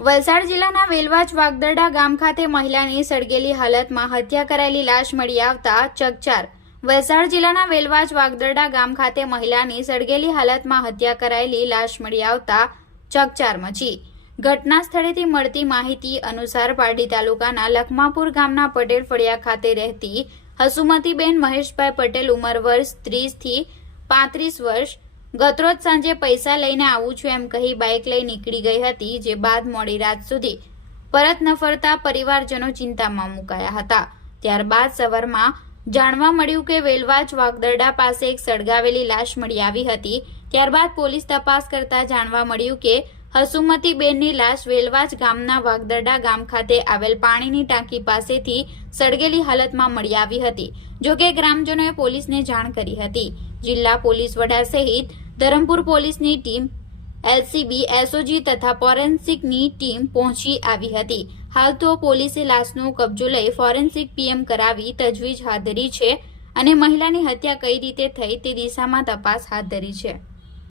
વલસાડ જિલ્લાના વેલવાજ વાગદરડા ગામ ખાતે મહિલાની સળગેલી હાલતમાં હત્યા કરાયેલી લાશ મળી આવતા ચકચાર. વલસાડ જિલ્લાના વેલવાજ વાગદરડા ગામ ખાતે મહિલાની સળગેલી હાલતમાં હત્યા કરાયેલી લાશ મળી આવતા ચકચાર મચી. ઘટના સ્થળેથી મળતી માહિતી અનુસાર પારડી તાલુકાના લખમાપુર ગામના પટેલ ફળિયા ખાતે રહેતી હસુમતીબેન મહેશભાઈ પટેલ ઉંમર વર્ષ ત્રીસથી પાંત્રીસ વર્ષ ગતરોજ સાંજે પૈસા લઈને આવું છું એમ કહી બાઇક લઈ નીકળી ગઈ હતી, જે બાદ મોડી રાત સુધી પરત ન ફરતા પરિવારજનો ચિંતામાં મુકાયા હતા. ત્યારબાદ સવારમાં જાણવા મળ્યું કે વેલવાજ વાગદરડા પાસે એક સળગાવેલી લાશ મળી આવી હતી. ત્યારબાદ પોલીસ તપાસ કરતા જાણવા મળ્યું કે હસુમતીબેનની લાશ વેલવાજ ગામના વાગદરડા ગામ ખાતે આવેલ પાણીની ટાંકી પાસેથી સળગેલી હાલતમાં મળી આવી હતી જોકે ગ્રામજનોએ પોલીસને જાણ કરી હતી. જિલ્લા પોલીસ વડા સહિત ધરમપુર પોલીસની ટીમ, એલસીબી, એસઓજી તથા ફોરેન્સિકની ટીમ પહોંચી આવી હતી. હાલ તો પોલીસે લાશનો કબજો લઈ ફોરેન્સિક પીએમ કરાવી તજવીજ હાથ ધરી છે અને મહિલાની હત્યા કઈ રીતે થઈ તે દિશામાં તપાસ હાથ ધરી છે.